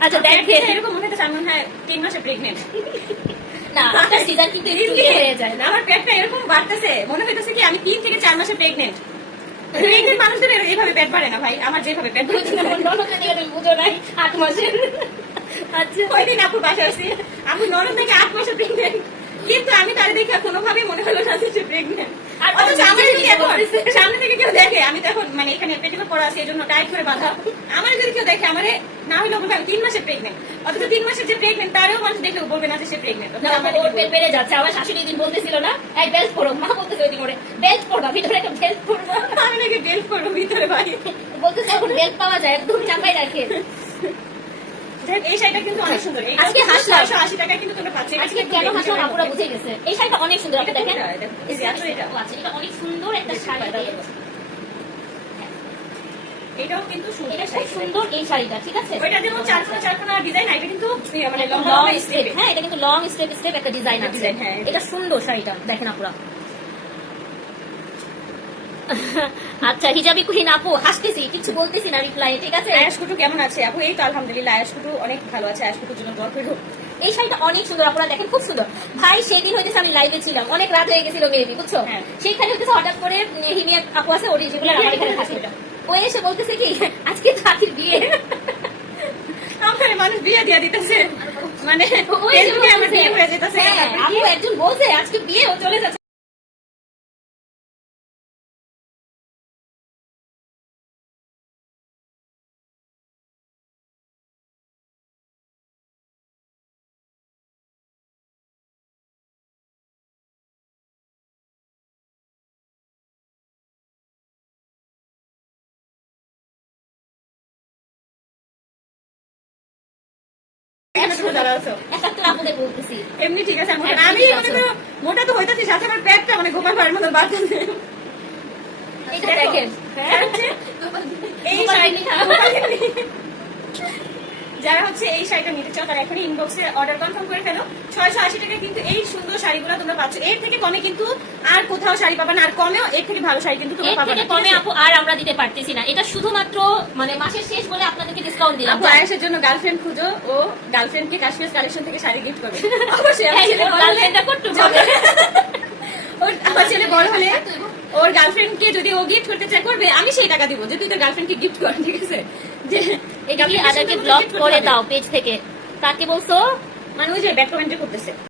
আচ্ছা আমার দেখে এরকম মনে হচ্ছে আমি মনে হয় তিন মাসে প্রেগনেন্ট না আপনার সিজার কিন্তু একটু ইয়ে হয়ে যায় না। আমার পেটটা এরকম বাড়তেছে। মনে হইতেছে কি আমি তিন থেকে চার মাসে প্রেগনেন্ট প্রেগনেন্ট মানুষদের এইভাবে পেট বাড়ে না ভাই। আমার যেভাবে পেট বুঝো নাই আট মাসের। আচ্ছা। ওই দিন আপু আসছি আপু নরম থেকে আট মাসে প্রেগনেন্ট কিন্তু আমি তার দেখে কোনোভাবেই মনে হলো না যে প্রেগনেন্ট আর অথচ আমার। সামনে থেকে আমি তখন মানে এখানে পেটিকোট পরা আছে এই জন্য টাইট করে বাঁধা। আমার যদি কেউ দেখে আমারে না হলে বলবে আমি তিন মাসে প্রেগনেন্ট অথচ তিন মাসের যে প্রেগনেন্ট তারও মানুষ দেখলেও বলবে না যে সে প্রেগনেন্ট বেড়ে যাচ্ছে। আমার শাশুড়ি দিন বলতেছিল না এক বেল্ট পরো। মা ওই করে বেল্ট পরবা ভিতরে একটা বেল্ট পরবা আমি নাকি বেল্ট ভিতরে ভাই। বলতেছে এখন বেল্ট পাওয়া যায় একদম চাপাই রাখে। এই শাড়িটা কিন্তু অনেক সুন্দর। আজকে হাসলাম। 680 টাকায় কিন্তু তোমরা পাচ্ছ। আজকে কেন হাসলাম আপুরা বুঝে গেছে। এই শাড়িটা অনেক সুন্দর আপনি দেখেন। এটা অনেক সুন্দর একটা শাড়ি এটাও কিন্তু এটা খুব সুন্দর এই শাড়িটা ঠিক আছে? ওইটা যেমন চারকোনা চারকোনা ডিজাইন এটা কিন্তু মানে লং লম্বা লম্বা স্টেপ স্টেপ হ্যাঁ এটা কিন্তু লং স্টেপ স্টেপ একটা ডিজাইন আছে। এটা সুন্দর শাড়িটা দেখেন আপুরা। আচ্ছা হিজাবি কুহিন আপু হাসতেছি কিছু বলতেছি না রিপ্লাই ঠিক আছে? আয়াস কুটু কেমন আছে আপু? এই তো আলহামদুলিল্লাহ আয়াস কুটু অনেক ভালো আছে আয়াস কুটুর জন্য দোয়া করো। এই শাড়িটা অনেক সুন্দর আপনারা দেখেন খুব সুন্দর। ভাই সেদিন হইতেছে আমি লাইভে ছিলাম অনেক রাত হয়ে গেছিল মেবি বুঝছ? হ্যাঁ। সেইখানে হইতেছে হঠাৎ করে হিমিয়া আপু আছে ওর যেগুলো আমার এখানে থাকে ও এসে বলতেছে কি আজকে তো আখির বিয়ে। আমার মানুষ বিয়ে দিয়ে দিতেছে। মানে আমার বিয়ে হয়ে যেতেছে। হ্যাঁ, আপু একজন বলছে আজকে বিয়ে ও চলে যাচ্ছে। এমনি ঠিক আছে আমি হ্যাঁ, আমি মোটা তো হইতাছি সাথে আমার পেটটা মানে গোপাল ভাড়ের মতো বাড়তেছে দেখেন। এই শাড়ি ভাড়ি। যারা হচ্ছে এই শাড়িটা নিতে চাও তারা এখনই ইনবক্সে অর্ডার কনফার্ম করে ফেলো। ছয়শো আশি টাকায় কিন্তু এই সুন্দর শাড়িগুলো তোমরা পাচ্ছ। এর থেকে কমে কিন্তু আর কোথাও শাড়ি পাবে না আর কমেও এর থেকে ভালো শাড়ি কিন্তু তোমরা পাবে না কমে আপু আর আমরা দিতে পারতেছি না। এটা শুধুমাত্র মানে মাসের শেষ বলে আপনাদেরকে ডিসকাউন্ট দিলাম। আপু আয়েশের জন্য গার্লফ্রেন্ড খুঁজো ও গার্লফ্রেন্ডকে কাশ্মীর কালেকশন থেকে শাড়ি গিফট করবে। অবশ্যই আমার ছেলে বড় হলে- গার্লফ্রেন্ডটা করতে ওর আমার ছেলে বড় হলে ওর গার্লফ্রেন্ডকে যদি ও গিফট করতে চায় করবে। আমি সেই টাকা দিব যে তুই তোর গার্লফ্রেন্ডকে গিফট কর ঠিক আছে? এটা কি আদাকে ব্লক করে দাও পেজ থেকে। তাকে বলছো মানে ওই যে ব্যাক কমেন্টে করতেছে